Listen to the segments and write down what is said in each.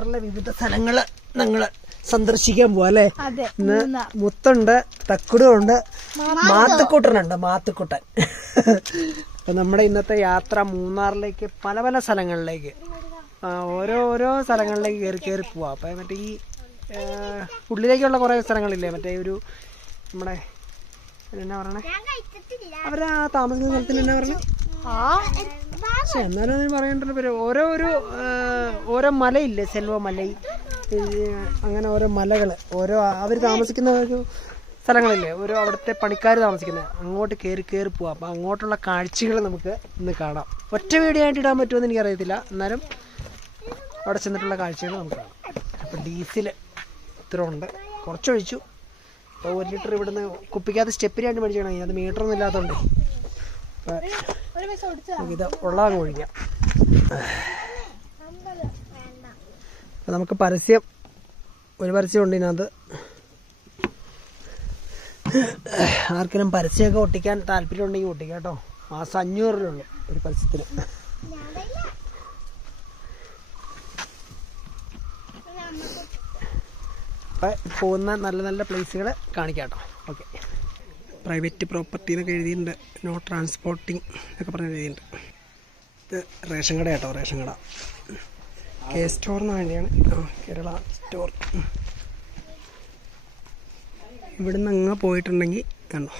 മൂന്നാറിലെ വിവിധ സ്ഥലങ്ങൾ ഞങ്ങൾ സന്ദർശിക്കാൻ പോവാ അല്ലേ? ഇന്ന് മുത്തുണ്ട്, തക്കുടുണ്ട്, മാത്തുക്കുട്ടനുണ്ട്. മാത്തുക്കുട്ടൻ. അപ്പൊ നമ്മുടെ ഇന്നത്തെ യാത്ര മൂന്നാറിലേക്ക് പല പല സ്ഥലങ്ങളിലേക്ക് ഓരോ സ്ഥലങ്ങളിലേക്ക് കയറി പോവാ. അപ്പൊ മറ്റേ ഈ ഉള്ളിലേക്കുള്ള കുറെ സ്ഥലങ്ങളില്ലേ, മറ്റേ ഒരു നമ്മുടെ എന്നാ പറയണേ, അവരാ താമസിക്കുന്ന സ്ഥലത്തിന് എന്നാ പറഞ്ഞേ, പക്ഷെ എന്നാലും അതിന് പറയേണ്ട പേര് ഓരോ മലയില്ലേ, സെൽവ മല, അങ്ങനെ ഓരോ മലകള്, ഓരോ അവർ താമസിക്കുന്ന ഒരു സ്ഥലങ്ങളില്ലേ, ഓരോ അവിടുത്തെ പണിക്കാർ താമസിക്കുന്നത്, അങ്ങോട്ട് കയറി പോവാം. അപ്പം അങ്ങോട്ടുള്ള കാഴ്ചകൾ നമുക്ക് ഇന്ന് കാണാം. ഒറ്റ വീഡിയോ ആയിട്ട് ഇടാൻ പറ്റുമെന്ന് എനിക്കറിയത്തില്ല, എന്നാലും അവിടെ ചെന്നിട്ടുള്ള കാഴ്ചകൾ നമുക്ക് കാണാം. അപ്പം ഡീസൽ ഇത്ര ഉണ്ട്, കുറച്ചൊഴിച്ചു. അപ്പോൾ 1 ലിറ്റർ ഇവിടുന്ന് കുപ്പിക്കകത്ത് സ്റ്റെപ്പിനായിട്ട് മേടിക്കണം, അത് മീറ്ററൊന്നും ഇല്ലാത്തതുകൊണ്ട് ഇത് ഉള്ളതങ്ങ് ഒഴിക്കാം. അപ്പം നമുക്ക് ഒരു പരസ്യമുണ്ട് ഇതിനകത്ത്. ആർക്കെങ്കിലും പരസ്യമൊക്കെ ഒട്ടിക്കാൻ താല്പര്യം ഉണ്ടെങ്കിൽ ഒട്ടിക്കാം കേട്ടോ. മാസം 500 രൂപയുള്ളൂ ഒരു പരസ്യത്തിന്. അപ്പം പോകുന്ന നല്ല നല്ല പ്ലേസുകൾ കാണിക്കാം കേട്ടോ. ഓക്കെ. പ്രൈവറ്റ് പ്രോപ്പർട്ടി എന്നൊക്കെ എഴുതിയിട്ടുണ്ട്, നോ ട്രാൻസ്പോർട്ടിങ് എന്നൊക്കെ പറഞ്ഞ് എഴുതിയിട്ടുണ്ട്. ഇത് റേഷൻ കട കേട്ടോ, റേഷൻ കട. കെ സ്റ്റോർ എന്ന് വേണ്ടിയാണ്, കേരള സ്റ്റോർ. ഇവിടുന്ന് അങ്ങ് പോയിട്ടുണ്ടെങ്കിൽ കണ്ടോ,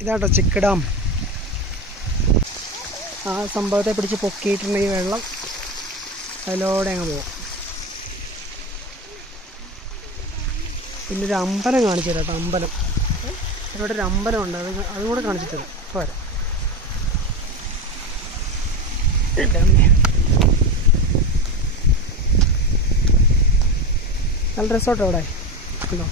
ഇതാട്ടോ ചെക്ക് ഡാം. ആ സംഭവത്തെ പിടിച്ച് പൊക്കിയിട്ടുണ്ടെങ്കിൽ വെള്ളം അതിലൂടെ അങ്ങ് പോകും. പിന്നെ ഒരു അമ്പലം കാണിച്ചു തരാം കേട്ടോ. അമ്പലം, ഇവിടെ ഒരു അമ്പലമുണ്ട്, അതും കൂടെ കാണിച്ചിട്ട് പോരാ. നല്ല രസോട്ടോ അവിടെ ഉണ്ടോ.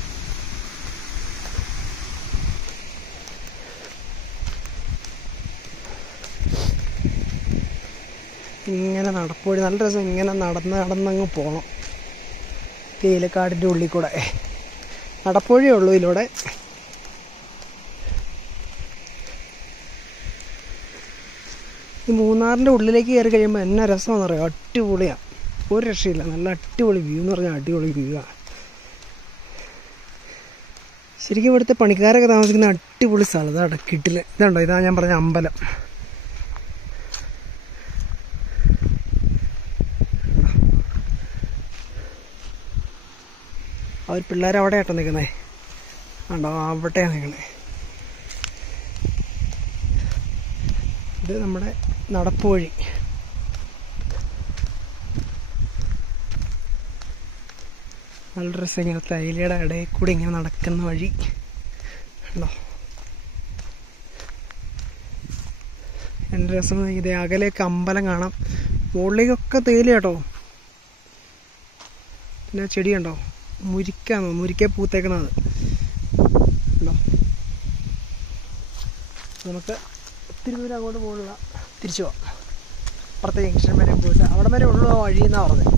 ഇങ്ങനെ നടപ്പുവഴി നല്ല രസം. ഇങ്ങനെ നടന്നങ്ങ് പോകണം തേയിലക്കാടിൻ്റെ ഉള്ളിൽ കൂടെ. നടപ്പുവഴിയേ ഉള്ളൂ ഇതിലൂടെ. ഈ മൂന്നാറിൻ്റെ ഉള്ളിലേക്ക് കയറി കഴിയുമ്പോൾ എന്നാ രസമാണെന്ന് പറയാം. അടിപൊളിയാണ്, ഒരു രക്ഷയില്ല. നല്ല അടിപൊളി വ്യൂ എന്ന് പറഞ്ഞാൽ അടിപൊളി വ്യൂ ആണ്. ശരിക്കും ഇവിടുത്തെ പണിക്കാരൊക്കെ താമസിക്കുന്ന അടിപൊളി സ്ഥലം. ഇതാ കിട്ടില്ല, ഇതുണ്ടോ, ഇതാ ഞാൻ പറഞ്ഞ അമ്പലം. അവർ പിള്ളേർ അവിടെ ആട്ടോ നിൽക്കുന്നേ, ഉണ്ടോ, അവിടെയാണ് നിൽക്കുന്നത്. ഇത് നമ്മുടെ നടപ്പ് വഴി. നല്ല രസം. ഇങ്ങനെ തൈലയുടെ ഇടയിൽ കൂടി ഇങ്ങനെ നടക്കുന്ന വഴി ഉണ്ടോ, എൻ്റെ രസം. ഇത് അകലേക്ക് അമ്പലം കാണാം, മുകളിലേക്കൊക്കെ തേയില കേട്ടോ. പിന്നെ ചെടിയുണ്ടോ, മുരിക്ക പൂത്തേക്കണത് ഉണ്ടോ. നമുക്ക് ഒത്തിരി ദൂരം അങ്ങോട്ട് പോകണില്ല, തിരിച്ചു പോവാം. അപ്പുറത്തെ ജംഗ്ഷൻ വരെ പോയിട്ട് അവിടെ വരെ ഉള്ളു വഴിയെന്നാണ് പറഞ്ഞത്.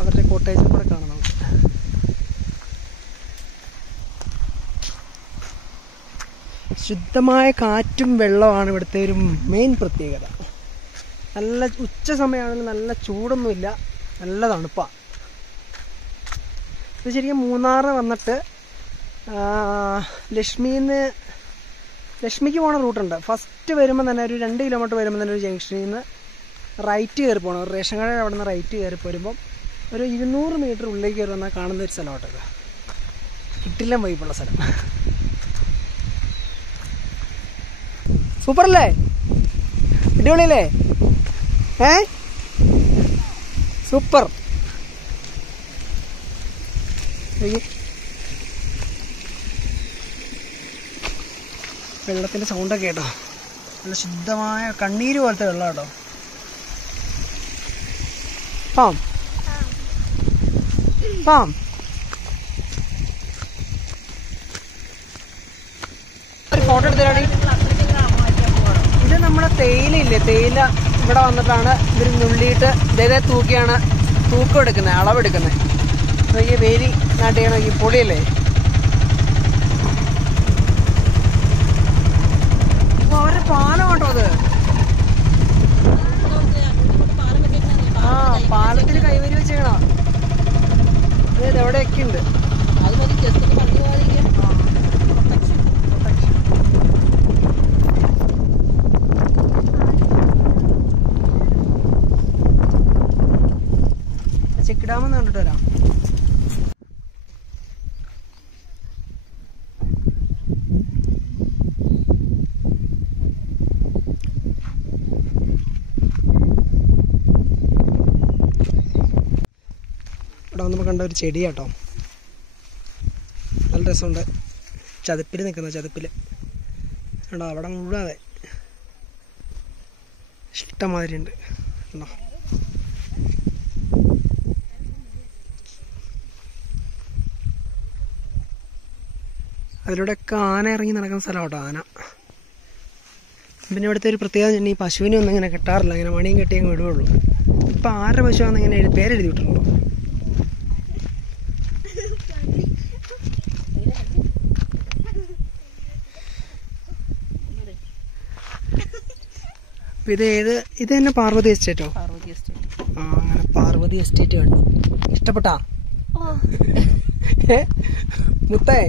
അവരുടെ കോട്ടേജും കൂടെ കാണാം നമുക്ക്. ശുദ്ധമായ കാറ്റും വെള്ളമാണ് ഇവിടുത്തെ ഒരു മെയിൻ പ്രത്യേകത. നല്ല ഉച്ച സമയമാണെങ്കിൽ നല്ല ചൂടൊന്നുമില്ല, നല്ല തണുപ്പാണ്. ഇത് ശരിക്കും മൂന്നാർ വന്നിട്ട് ലക്ഷ്മിക്ക് പോണ റൂട്ടുണ്ട്. ഫസ്റ്റ് വരുമ്പോൾ തന്നെ ഒരു 2 കിലോമീറ്റർ വരുമ്പോൾ തന്നെ ഒരു ജംഗ്ഷനിൽ നിന്ന് റൈറ്റ് കയറി പോകണം. ഒരു റേഷൻ കടയുടെ അവിടെ നിന്ന് റൈറ്റ് കയറി പോരുമ്പം ഒരു 200 മീറ്റർ ഉള്ളിലേക്ക് കയറി വന്നാൽ കാണുന്ന ഒരു സ്ഥലമാട്ടത്. കിട്ടില്ല വൈബുള്ള സ്ഥലം. സൂപ്പറല്ലേ? അടിപൊളിയല്ലേ? സൂപ്പർ. വെള്ളത്തിന്റെ സൗണ്ടൊക്കെ കേട്ടോ, നല്ല ശുദ്ധമായ കണ്ണീര് പോലത്തെ വെള്ളം കേട്ടോ. പാം പാം ഒരു ഫോട്ടോ എടുത്തരാടി. ഇത് നമ്മുടെ തേയില ഇല്ലേ, തേയില ഇവിടെ വന്നിട്ടാണ് ഇവർ നുള്ളിയിട്ട് ഇതേ തൂക്കിയാണ് തൂക്കം എടുക്കുന്നത്, അളവെടുക്കുന്നത്. ഈ വേലി നാട്ടിയാണ് ഈ പൊളിയല്ലേ. അവരുടെ പാലം കേട്ടോ അത്. ആ പാലത്തിന് കൈവരി വെച്ചേക്കണോ, ഇത് എവിടെയൊക്കെ ഉണ്ട്. ചെക്ക് ഡാം ഒന്ന് കണ്ടിട്ട് വരാം. ഇവിടെ വന്നപ്പോൾ കണ്ട ഒരു ചെടി കേട്ടോ, നല്ല രസമുണ്ട്. ചതുപ്പിൽ നിൽക്കുന്ന ചതുപ്പിൽ കേട്ടോ, അവിടെ മുഴുവൻ അതെ ഇഷ്ടമാതിരി ഉണ്ട് കേട്ടോ. അതിലൂടെയൊക്കെ ആന ഇറങ്ങി നടക്കുന്ന സ്ഥലം കേട്ടോ, ആന. പിന്നെ ഇവിടുത്തെ ഒരു പ്രത്യേകത, ഈ പശുവിനെ ഒന്നും ഇങ്ങനെ കെട്ടാറില്ല, ഇങ്ങനെ മണിയും കെട്ടി അങ്ങ് വിടുകയുള്ളൂ. ഇപ്പം ആരുടെ പശുവാണെന്ന് ഇങ്ങനെ പേരെഴുതി വിട്ടിട്ടുണ്ടോ? ഇത് തന്നെ പാർവതി എസ്റ്റേറ്റോ? ആ അങ്ങനെ പാർവതി എസ്റ്റേറ്റ് കണ്ടു. ഇഷ്ടപ്പെട്ടാ മുത്തേ?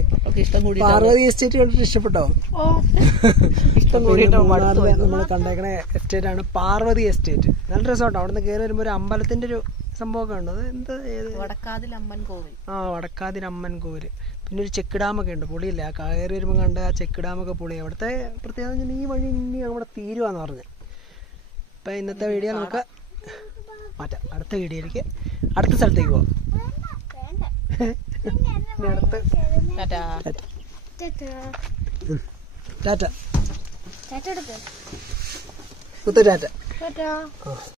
പാർവതി എസ്റ്റേറ്റ് കണ്ടിട്ട് ഇഷ്ടപ്പെട്ടോ? നമ്മൾ കണ്ടേക്കണ എസ്റ്റേറ്റ് ആണ് പാർവതി എസ്റ്റേറ്റ്. നല്ല രസമാട്ടോ. അവിടെ നിന്ന് കയറി വരുമ്പോ ഒരു അമ്പലത്തിന്റെ ഒരു സംഭവമൊക്കെ ഉണ്ട്. അത് എന്താ വടക്കാതിരമ്മൻ കോവിൽ. ആ വടക്കാതിരമ്മൻ കോവിൽ. പിന്നെ ഒരു ചെക്ക് ഡാമൊക്കെ ഉണ്ട്, പൊളിയില്ല. ആ കയറി വരുമ്പോൾ കണ്ട ആ ചെക്ക് ഡാമൊക്കെ പൊളി. അവിടുത്തെ പ്രത്യേകത ഈ വഴി ഇനി അവിടെ തീരുവാന്ന് പറഞ്ഞു. അപ്പൊ ഇന്നത്തെ വീഡിയോ നമുക്ക് മാറ്റാം. അടുത്ത വീഡിയോയിലേക്ക് അടുത്ത സ്ഥലത്തേക്ക് പോവാം. ടാറ്റ. ടാറ്റ.